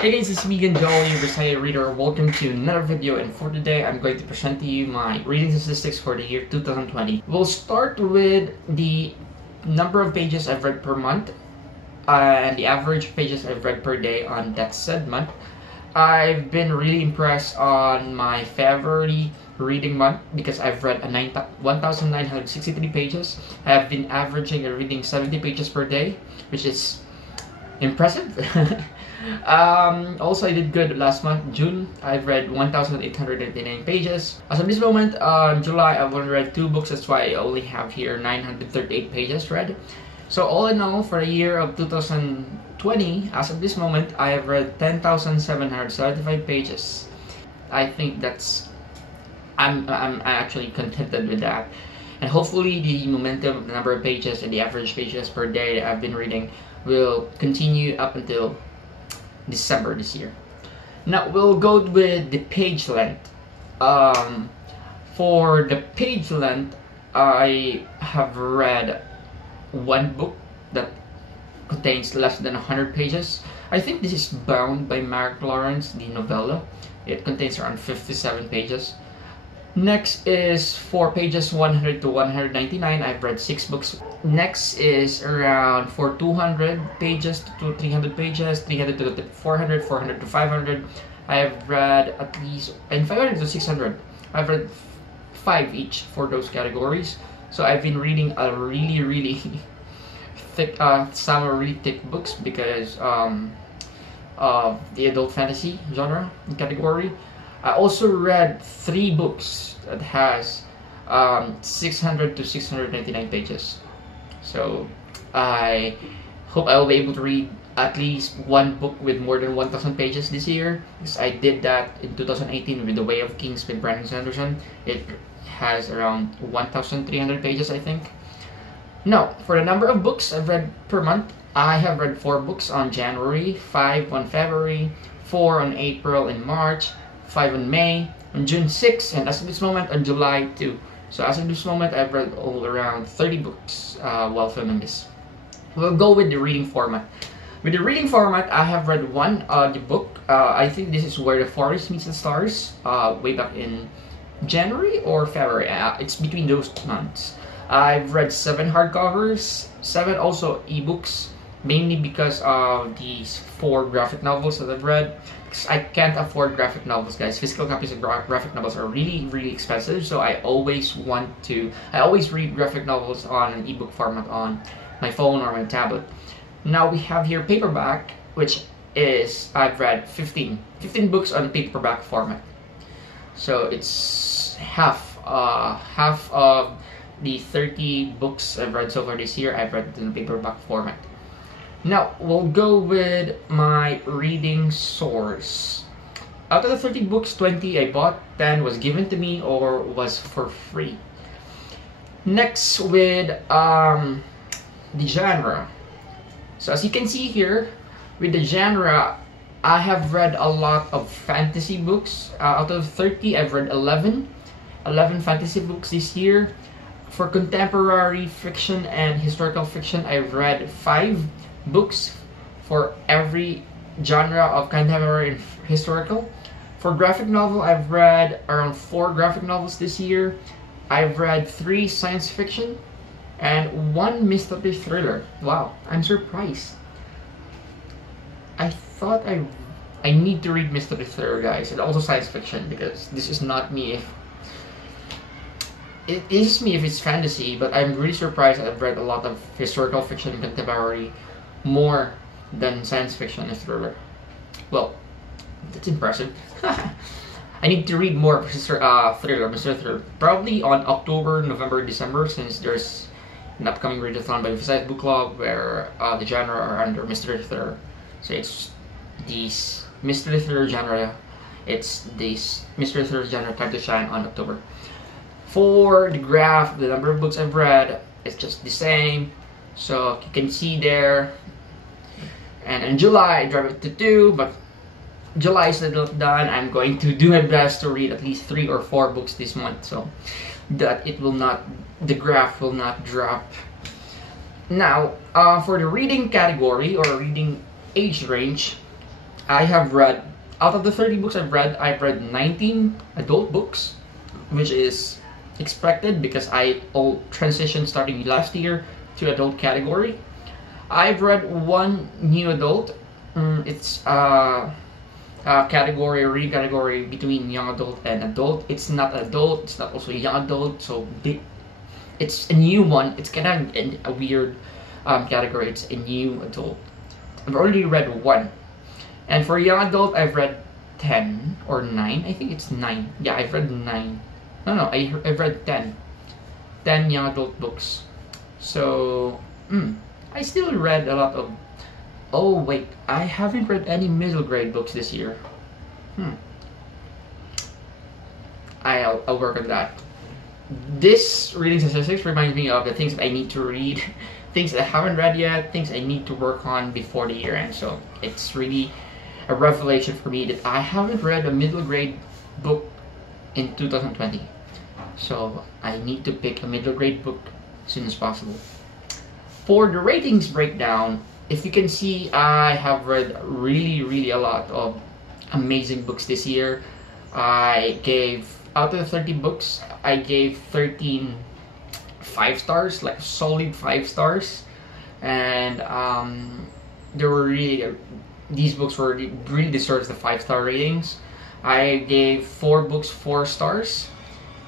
Hey guys, it's me again, Joel, your Bisaya reader. Welcome to another video, and for today I'm going to present to you my reading statistics for the year 2020. We'll start with the number of pages I've read per month and the average pages I've read per day on that said month. I've been really impressed on my February reading month because I've read 1,963 pages. I've been averaging and reading 70 pages per day, which is impressive. Also, I did good last month, June. I've read 1,889 pages. As of this moment, July, I've only read 2 books. That's why I only have here 938 pages read. So all in all, for the year of 2020, as of this moment, I have read 10,775 pages. I think I'm actually contented with that. And hopefully the momentum of the number of pages and the average pages per day that I've been reading will continue up until December this year. Now we'll go with the page length. For the page length, I have read 1 book that contains less than 100 pages. I think this is Bound by Mark Lawrence, the novella. It contains around 57 pages. Next is for pages 100 to 199, I've read 6 books. Next is around for 200 pages to 300 pages, 300 to 400, 400 to 500. I've read at least, and 500 to 600. I've read 5 each for those categories. So I've been reading a really thick, some really thick books because of the adult fantasy genre category. I also read 3 books that has 600 to 699 pages. So I hope I will be able to read at least 1 book with more than 1,000 pages this year, because I did that in 2018 with The Way of Kings by Brandon Sanderson. It has around 1,300 pages, I think. Now, for the number of books I've read per month, I have read 4 books on January, 5 on February, 4 on April and March, 5 on May, on June 6, and as of this moment on July 2. So as of this moment, I've read all around 30 books while filming this. We'll go with the reading format. With the reading format, I have read 1 audiobook. I think this is Where the Forest Meets the Stars, way back in January or February. It's between those months. I've read 7 hardcovers, 7 also ebooks, mainly because of these 4 graphic novels that I've read. I can't afford graphic novels, guys. Physical copies of graphic novels are really expensive, so I always read graphic novels on an ebook format on my phone or my tablet. Now we have here paperback, which is I've read 15 books on paperback format. So it's half of the 30 books I've read so far this year. I've read in paperback format. Now, we'll go with my reading source. Out of the 30 books, 20 I bought, 10 was given to me or was for free. Next with the genre. So as you can see here, with the genre, I have read a lot of fantasy books. Out of 30, I've read 11 fantasy books this year. For contemporary fiction and historical fiction, I've read 5 books for every genre of contemporary and historical. For graphic novel, I've read around 4 graphic novels this year. I've read 3 science fiction and 1 mystery thriller. Wow, I'm surprised. I thought I need to read mystery thriller, guys, and also science fiction, because this is not me. It is me if it's fantasy, but I'm really surprised I've read a lot of historical fiction and contemporary more than science fiction and thriller. Well, that's impressive. I need to read more mystery thriller. Probably on October, November, December, since there's an upcoming readathon by the Bisaya Book Club where the genre are under mystery thriller. So it's this mystery thriller genre. It's this mystery thriller genre time to shine on October. For the graph, the number of books I've read is just the same. So you can see there. And in July, I dropped it to 2, but July is still not done. I'm going to do my best to read at least 3 or 4 books this month, so that the graph will not drop. Now, for the reading category or reading age range, I have read, out of the 30 books I've read 19 adult books, which is expected because I all transitioned starting last year to adult category. I've read one new adult. It's category, reading category between young adult and adult. It's not adult, it's not also young adult, so it's a new one. It's kind of a weird category. It's a new adult. I've already read one. And for young adult, I've read 10 or 9. I think it's 9. Yeah, I've read 9. No, I've read 10. 10 young adult books. So, I still read a lot of... Oh, wait. I haven't read any middle grade books this year. I'll work on that. This reading statistics reminds me of the things that I need to read. Things that I haven't read yet. Things I need to work on before the year end. So, it's really a revelation for me that I haven't read a middle grade book in 2020. So I need to pick a middle grade book as soon as possible. For the ratings breakdown, if you can see, I have read really a lot of amazing books this year. I gave, out of the 30 books, I gave 13 5 stars, like solid 5 stars. And there were really, these books were really deserves the 5-star ratings. I gave 4 books 4 stars,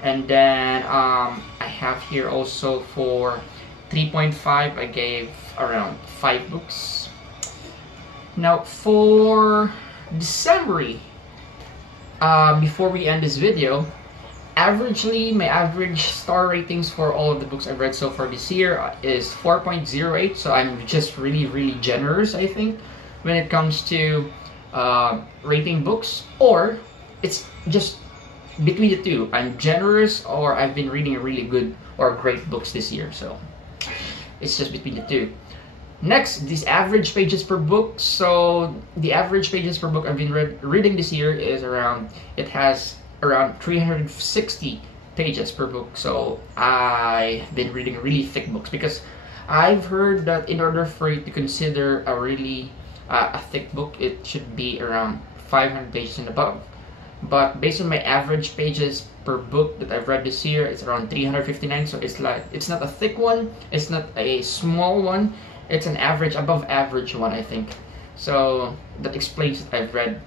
and then I have here also for 3.5 I gave around 5 books. Now for the summary, before we end this video, averagely my average star ratings for all of the books I've read so far this year is 4.08. So I'm just really generous, I think, when it comes to rating books, or it's just between the two. I'm generous, or I've been reading really good or great books this year, so it's just between the two. Next, these average pages per book. So the average pages per book I've been reading this year is around, it has around 360 pages per book. So I've been reading really thick books because I've heard that in order for you to consider a really a thick book, it should be around 500 pages and above. But based on my average pages per book that I've read this year, it's around 359. So it's like, it's not a thick one, it's not a small one, it's an average, above average one, I think. So that explains that I've read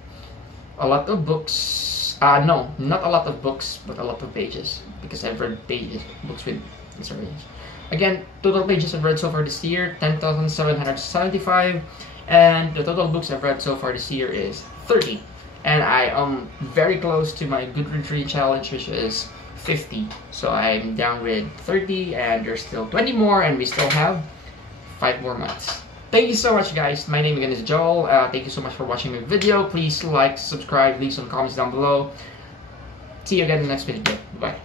a lot of books. No, not a lot of books, but a lot of pages, because I've read books with lesser pages. Again, total pages I've read so far this year, 10,775. And the total books I've read so far this year is 30. And I am very close to my Goodreads Read Challenge, which is 50. So I'm down with 30, and there's still 20 more, and we still have 5 more months. Thank you so much, guys. My name again is Joel. Thank you so much for watching my video. Please like, subscribe, leave some comments down below. See you again in the next video. Bye.